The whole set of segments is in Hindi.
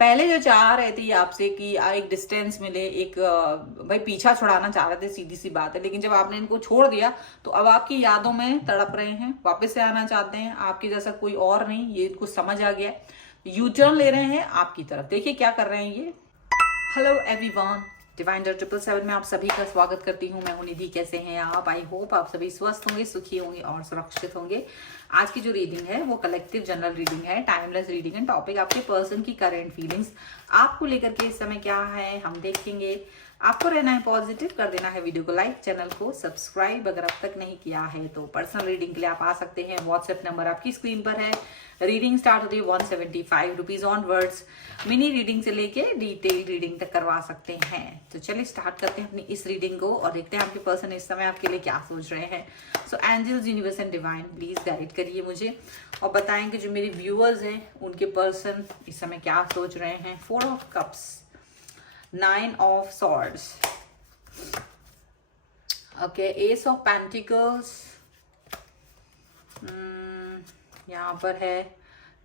पहले जो चाह रहे थे आपसे कि एक डिस्टेंस मिले, एक भाई पीछा छुड़ाना चाह रहे थे, सीधी सी बात है। लेकिन जब आपने इनको छोड़ दिया तो अब आपकी यादों में तड़प रहे हैं, वापस से आना चाहते हैं, आपके जैसा कोई और नहीं, ये इनको समझ आ गया। यू टर्न ले रहे हैं आपकी तरफ। देखिए क्या कर रहे हैं ये। हेलो एवरीवन, डिवाइनर 777 में आप सभी का स्वागत करती हूँ। मैं हूँ निधि। कैसे हैं आप? आई होप आप सभी स्वस्थ होंगे, सुखी होंगे और सुरक्षित होंगे। आज की जो रीडिंग है वो कलेक्टिव जनरल रीडिंग है, टाइमलेस रीडिंग है। टॉपिक आपके पर्सन की करंट फीलिंग्स आपको लेकर के इस समय क्या है हम देखेंगे। आपको रहना है पॉजिटिव, कर देना है वीडियो को लाइक, चैनल को सब्सक्राइब अगर अब तक नहीं किया है तो। पर्सनल रीडिंग के लिए आप आ सकते हैं, व्हाट्सएप नंबर आपकी स्क्रीन पर है। रीडिंग स्टार्ट होती है 175 रुपीज ऑनवर्ड्स। मिनी रीडिंग से लेके डिटेल रीडिंग तक करवा सकते हैं। तो चलिए स्टार्ट करते हैं अपनी इस रीडिंग को और देखते हैं आपके पर्सन इस समय आपके लिए क्या सोच रहे हैं। So angels, universe and divine, please guide करिए मुझे और बताएं कि जो मेरे व्यूअर्स हैं उनके पर्सन इस समय क्या सोच रहे हैं। 4 of cups, 9 of swords, okay, S of pentacles, यहाँ पर है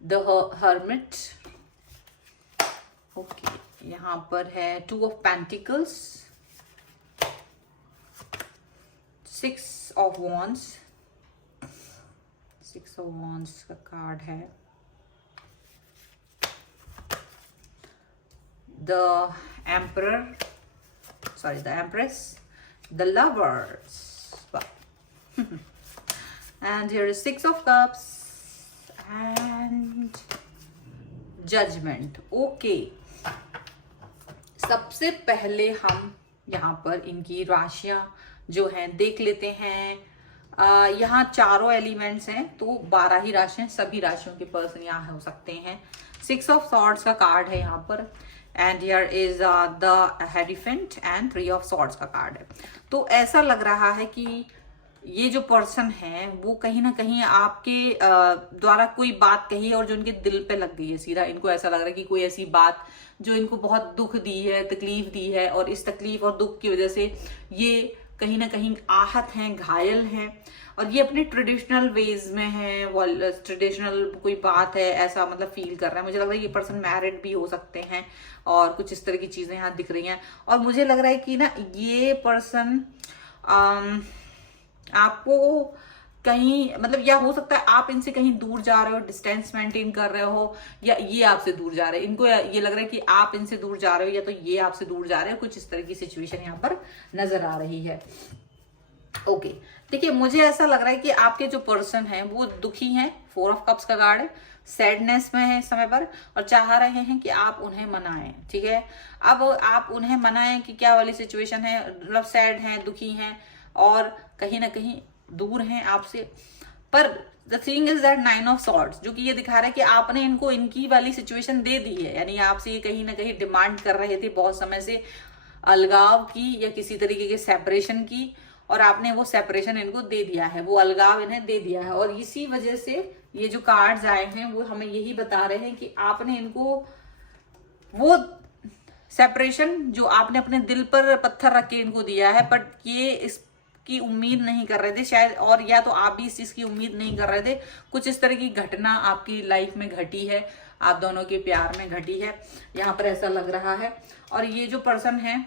द हर्मिट, ओके, यहाँ पर है 2 of pentacles, 6 of wands, 6 of wands का कार्ड है। The emperor, sorry the empress, the lovers, and here is 6 of cups and judgment. Okay, सबसे पहले हम यहाँ पर इनकी राशियां जो हैं देख लेते हैं। यहाँ चारों एलिमेंट्स हैं तो 12 ही राशियां, सभी राशियों के पर्सन यहाँ हो सकते हैं। 6 ऑफ सॉर्ड्स का कार्ड है यहाँ पर and here is the hierophant and 3 of swords का कार्ड है। तो ऐसा लग रहा है कि ये जो पर्सन है वो कहीं ना कहीं आपके द्वारा कोई बात कही और जो उनके दिल पे लग गई है सीधा। इनको ऐसा लग रहा है कि कोई ऐसी बात जो इनको बहुत दुख दी है, तकलीफ दी है, और इस तकलीफ और दुख की वजह से ये कहीं ना कहीं आहत हैं, घायल हैं, और ये अपने ट्रेडिशनल वेज में है। ट्रेडिशनल कोई बात है ऐसा मतलब फील कर रहा है। मुझे लग रहा है ये पर्सन मैरिड भी हो सकते हैं और कुछ इस तरह की चीजें यहाँ दिख रही हैं। और मुझे लग रहा है कि ना ये पर्सन आपको कहीं मतलब, या हो सकता है आप इनसे कहीं दूर जा रहे हो, डिस्टेंस मेंटेन कर रहे हो, या ये आपसे दूर जा रहे हैं। इनको ये लग रहा है कि आप इनसे दूर जा रहे हो या तो ये आपसे दूर जा रहे हो। कुछ इस तरह की सिचुएशन यहाँ पर नजर आ रही है। ओके, देखिए मुझे ऐसा लग रहा है कि आपके जो पर्सन है वो दुखी हैं। 4 ऑफ कप्स का कार्ड है, सैडनेस में है इस समय पर और चाह रहे हैं कि आप उन्हें मनाएं। ठीक है, अब आप उन्हें मनाएं कि क्या वाली सिचुएशन है, मतलब सैड हैं, दुखी हैं और कहीं ना कहीं दूर हैं आपसे। पर the thing is that 9 of swords जो कि ये दिखा रहा है कि आपने इनको इनकी वाली सिचुएशन दे दी है। यानी आपसे ये कहीं ना कहीं डिमांड कर रहे थे बहुत समय से अलगाव की या किसी तरीके के सेपरेशन की, और आपने वो सेपरेशन इनको दे दिया है, वो अलगाव इन्हें दे दिया है। और इसी वजह से ये जो कार्ड्स आए हैं वो हमें यही बता रहे हैं कि आपने इनको वो सेपरेशन जो आपने अपने दिल पर पत्थर रख के इनको दिया है, बट ये इसकी उम्मीद नहीं कर रहे थे शायद, और या तो आप भी इस चीज की उम्मीद नहीं कर रहे थे। कुछ इस तरह की घटना आपकी लाइफ में घटी है, आप दोनों के प्यार में घटी है, यहाँ पर ऐसा लग रहा है। और ये जो पर्सन है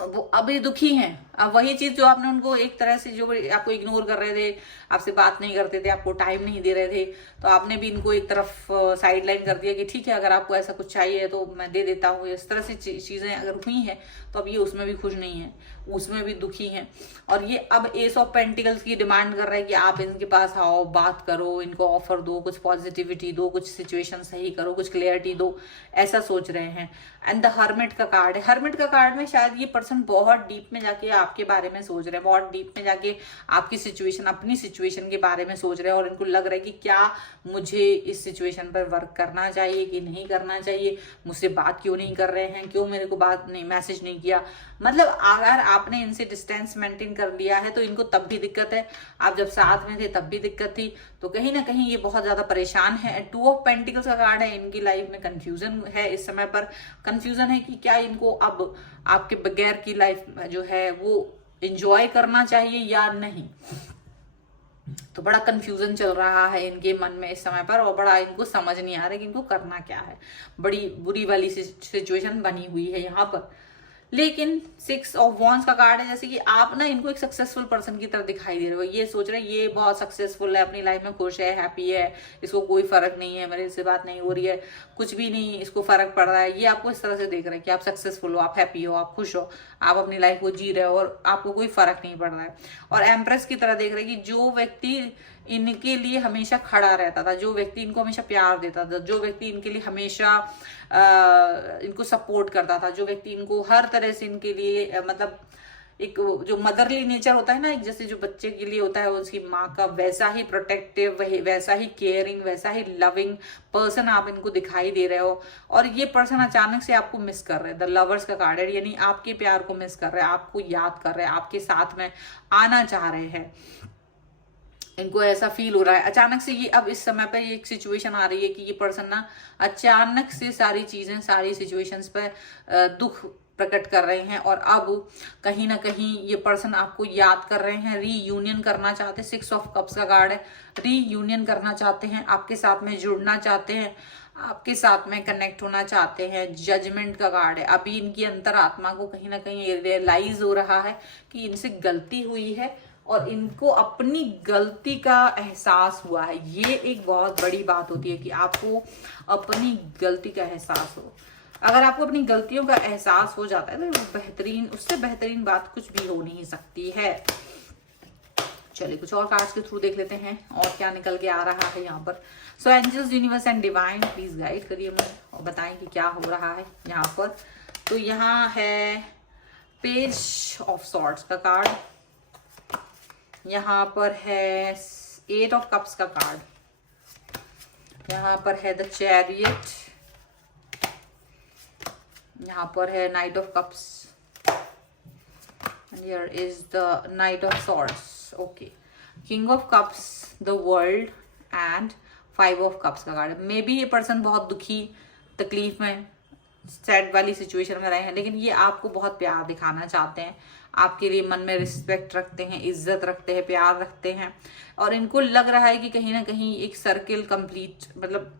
वो अभी दुखी हैं। अब वही चीज जो आपने उनको एक तरह से, जो आपको इग्नोर कर रहे थे, आपसे बात नहीं करते थे, आपको टाइम नहीं दे रहे थे, तो आपने भी इनको एक तरफ साइड लाइन कर दिया कि ठीक है अगर आपको ऐसा कुछ चाहिए तो मैं दे देता हूँ। इस तरह से चीजें अगर हुई हैं तो अब ये उसमें भी खुश नहीं है, उसमें भी दुखी हैं। और ये अब एस ऑफ पेंटिकल्स की डिमांड कर रहा है कि आप इनके पास आओ, बात करो, इनको ऑफर दो, कुछ पॉजिटिविटी दो, कुछ सिचुएशन सही करो, कुछ क्लियरिटी दो, ऐसा सोच रहे हैं। एंड द हर्मिट का कार्ड है। हर्मिट का कार्ड में शायद ये पर्सन बहुत डीप में जाके आपके बारे में सोच रहे हैं, बहुत डीप में जाके आपकी सिचुएशन, अपनी सिचुएशन के बारे में सोच रहे हैं। और इनको लग रहा है कि क्या मुझे इस सिचुएशन पर वर्क करना चाहिए कि नहीं करना चाहिए, मुझसे बात क्यों नहीं कर रहे हैं, क्यों मेरे को बात नहीं, मैसेज नहीं किया। मतलब अगर आपने इनसे डिस्टेंस मेंटेन कर लिया है तो इनको तब भी दिक्कत है, आप जब साथ में थे तब भी दिक्कत थी। तो कहीं ना कहीं ये बहुत ज्यादा परेशान है। 2 ऑफ पेंटिकल्स का कार्ड है। इनकी लाइफ में कंफ्यूजन है इस समय पर। कंफ्यूजन है कि क्या इनको अब आपके बगैर की लाइफ जो है वो एंजॉय करना चाहिए या नहीं। तो बड़ा कंफ्यूजन चल रहा है इनके मन में इस समय पर, और बड़ा इनको समझ नहीं आ रहा कि इनको करना क्या है। बड़ी बुरी वाली सिचुएशन बनी हुई है यहाँ पर। लेकिन 6 ऑफ वॉन्ड्स का कार्ड है, जैसे कि आप ना इनको एक सक्सेसफुल पर्सन की तरह दिखाई दे रहे हो। ये सोच रहे हैं ये बहुत सक्सेसफुल है, अपनी लाइफ में खुश है, हैप्पी है, इसको कोई फर्क नहीं है, मेरे से बात नहीं हो रही है, कुछ भी नहीं इसको फर्क पड़ रहा है। ये आपको इस तरह से देख रहे हैं कि आप सक्सेसफुल हो, आप हैप्पी हो, आप खुश हो, आप अपनी लाइफ को जी रहे हो और आपको कोई फर्क नहीं पड़ रहा है। और एम्प्रेस की तरह देख रहे हैं कि जो व्यक्ति इनके लिए हमेशा खड़ा रहता था, जो व्यक्ति इनको हमेशा प्यार देता था, जो व्यक्ति इनके लिए हमेशा इनको सपोर्ट करता था, जो व्यक्ति इनको हर तरह से इनके लिए मतलब एक जो मदरली नेचर होता है ना, एक जैसे जो बच्चे के लिए होता है उसकी माँ का, वैसा ही प्रोटेक्टिव, वैसा ही केयरिंग, वैसा ही लविंग पर्सन आप इनको दिखाई दे रहे हो। और ये पर्सन अचानक से आपको मिस कर रहे हैं। द लवर्स का कार्ड है, यानी आपके प्यार को मिस कर रहे हैं, आपको याद कर रहे हैं, आपके साथ में आना चाह रहे हैं। इनको ऐसा फील हो रहा है अचानक से। ये अब इस समय पर एक सिचुएशन आ रही है कि ये पर्सन ना अचानक से सारी चीजें, सारी सिचुएशंस पर दुख प्रकट कर रहे हैं, और अब कहीं ना कहीं ये पर्सन आपको याद कर रहे हैं, रीयूनियन करना चाहते हैं। 6 ऑफ कप्स का कार्ड है, रीयूनियन करना चाहते हैं, आपके साथ में जुड़ना चाहते हैं, आपके साथ में कनेक्ट होना चाहते हैं। जजमेंट का कार्ड है, अभी इनकी अंतरात्मा को कहीं ना कहीं रियलाइज हो रहा है कि इनसे गलती हुई है और इनको अपनी गलती का एहसास हुआ है। ये एक बहुत बड़ी बात होती है कि आपको अपनी गलती का एहसास हो। अगर आपको अपनी गलतियों का एहसास हो जाता है तो बेहतरीन, उससे बेहतरीन बात कुछ भी हो नहीं सकती है। चलिए कुछ और कार्ड्स के थ्रू देख लेते हैं और क्या निकल के आ रहा है यहाँ पर। So angels, universe and divine please guide करिए मुझे और बताएं कि क्या हो रहा है यहाँ पर। तो यहाँ है पेज ऑफ सॉर्ड्स का कार्ड, यहाँ पर है 8 ऑफ कप्स का कार्ड, यहाँ पर है द चैरियट, यहाँ पर है night of cups, and here is the night of swords. Okay, king of cups, the world and 5 of cups का कार्ड। मे बी ये पर्सन बहुत दुखी, तकलीफ में, सैड वाली सिचुएशन में रहे हैं, लेकिन ये आपको बहुत प्यार दिखाना चाहते हैं, आपके लिए मन में रिस्पेक्ट रखते हैं, इज्जत रखते हैं, प्यार रखते हैं। और इनको लग रहा है कि कहीं ना कहीं एक सर्किल कंप्लीट, मतलब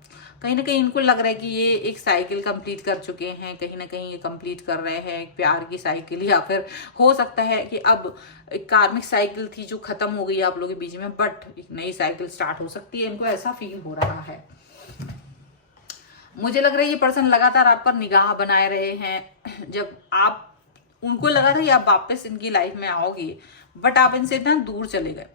कहीं ना कहीं इनको लग रहा है कि ये एक साइकिल कंप्लीट कर चुके हैं, कहीं ना कहीं ये कंप्लीट कर रहे हैं एक प्यार की साइकिल, या फिर हो सकता है कि अब एक कार्मिक साइकिल थी जो खत्म हो गई आप लोगों के बीच में, बट एक नई साइकिल स्टार्ट हो सकती है। इनको ऐसा फील हो रहा है। मुझे लग रहा है ये पर्सन लगातार आप पर निगाह बनाए रहे हैं। जब आप, उनको लगा था कि आप वापस इनकी लाइफ में आओगे, बट आप इनसे इतना दूर चले गए।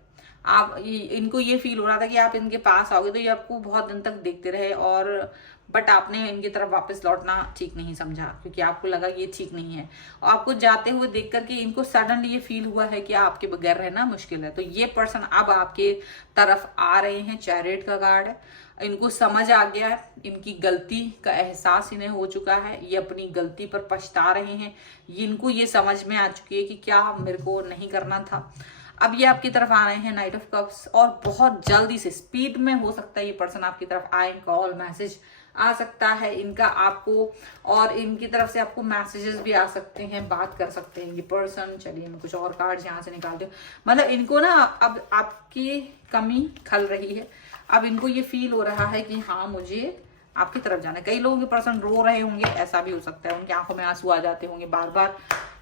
आप इनको ये फील हो रहा था कि आप इनके पास आओगे तो ये आपको बहुत दिन तक देखते रहे, और बट आपने इनकी तरफ वापस लौटना ठीक नहीं समझा, क्योंकि आपको लगा ये ठीक नहीं है। और आपको जाते हुए देख करके इनको सडनली ये फील हुआ है कि आपके बगैर रहना मुश्किल है। तो ये पर्सन अब आपके तरफ आ रहे हैं। चैरियट का कार्ड है, इनको समझ आ गया है, इनकी गलती का एहसास इन्हें हो चुका है, ये अपनी गलती पर पछता रहे हैं। इनको ये समझ में आ चुकी है कि क्या मेरे को नहीं करना था। अब ये आपकी तरफ आ रहे हैं, नाइट ऑफ कप्स, और बहुत जल्दी से स्पीड में हो सकता है ये पर्सन आपकी तरफ आए। कॉल, मैसेज आ सकता है इनका आपको, और इनकी तरफ से आपको मैसेजेस भी आ सकते हैं, बात कर सकते हैं ये पर्सन। चलिए मैं कुछ और कार्ड यहाँ से निकालती हूँ। मतलब इनको ना अब आपकी कमी खल रही है, अब इनको ये फील हो रहा है कि हाँ मुझे आपकी तरफ जाना है। कई लोगों के पर्सन रो रहे होंगे, ऐसा भी हो सकता है, उनकी आंखों में आंसू आ जाते होंगे बार बार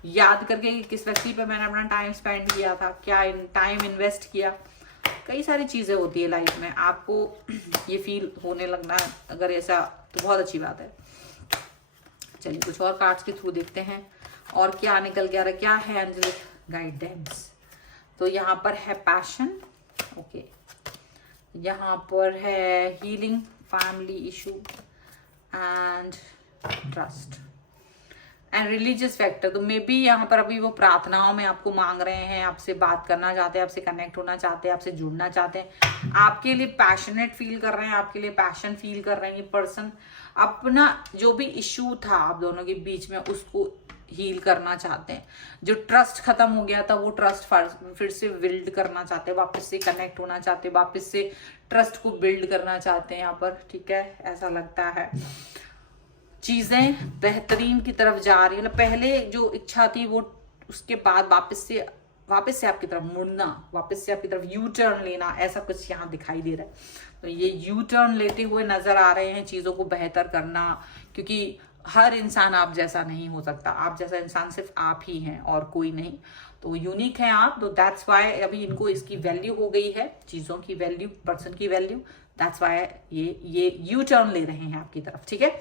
याद करके कि किस व्यक्ति पे मैंने अपना टाइम स्पेंड किया था, क्या टाइम इन्वेस्ट किया। कई सारी चीजें होती है लाइफ में, आपको ये फील होने लगना, अगर ऐसा तो बहुत अच्छी बात है। चलिए कुछ और कार्ड्स के थ्रू देखते हैं और क्या निकल के आ रहा है, क्या है एंजेलिक गाइडेंस। तो यहाँ पर है पैशन, ओके, यहाँ पर है healing, family issue and trust and religious factor. तो मे बी यहाँ पर अभी वो प्रार्थनाओं में आपको मांग रहे हैं, आपसे बात करना चाहते हैं, आपसे कनेक्ट होना चाहते हैं, आपसे जुड़ना चाहते हैं, आपके लिए पैशनेट फील कर रहे हैं, आपके लिए पैशन फील कर रहे हैं। ये पर्सन अपना जो भी इशू था आप दोनों के बीच में उसको हील करना चाहते हैं। जो ट्रस्ट खत्म हो गया था वो ट्रस्ट फिर से बिल्ड करना चाहते हैं, वापस से कनेक्ट होना चाहते हैं, वापस से ट्रस्ट को बिल्ड करना चाहते हैं यहाँ पर। ठीक है, ऐसा लगता है चीजें बेहतरीन की तरफ जा रही है। मतलब पहले जो इच्छा थी वो उसके बाद वापस से वापस से आपकी तरफ मुड़ना, वापस से आपकी तरफ यू टर्न लेना, ऐसा कुछ यहाँ दिखाई दे रहा है। तो ये यू टर्न लेते हुए नजर आ रहे हैं, चीजों को बेहतर करना, क्योंकि हर इंसान आप जैसा नहीं हो सकता। आप जैसा इंसान सिर्फ आप ही हैं और कोई नहीं। तो यूनिक है आप, तो दैट्स वाई अभी इनको इसकी वैल्यू हो गई है, चीजों की वैल्यू, पर्सन की वैल्यू। दैट्स वाई ये यू टर्न ले रहे हैं आपकी तरफ, ठीक है।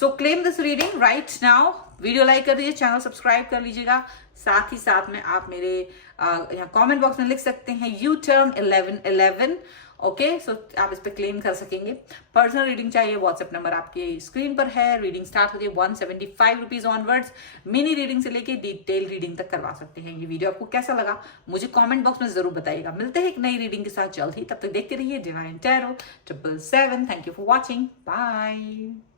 सो claim this reading right now. Video like कर दीजिए, चैनल सब्सक्राइब कर लीजिएगा। साथ ही साथ में आप मेरे यहाँ कमेंट बॉक्स में लिख सकते हैं यू टर्न 1111। ओके, सो आप इस पे क्लेम कर सकेंगे। पर्सनल रीडिंग चाहिए, व्हाट्सएप नंबर आपके स्क्रीन पर है। रीडिंग स्टार्ट होती है 175 रुपीज ऑनवर्ड्स। मिनी रीडिंग से लेके डिटेल रीडिंग तक करवा सकते हैं। ये वीडियो आपको कैसा लगा मुझे कमेंट बॉक्स में जरूर बताइएगा। मिलते हैं एक नई रीडिंग के साथ जल्द ही, तब तक देखते रहिए Divine Tarot 777। Thank you for watching, bye.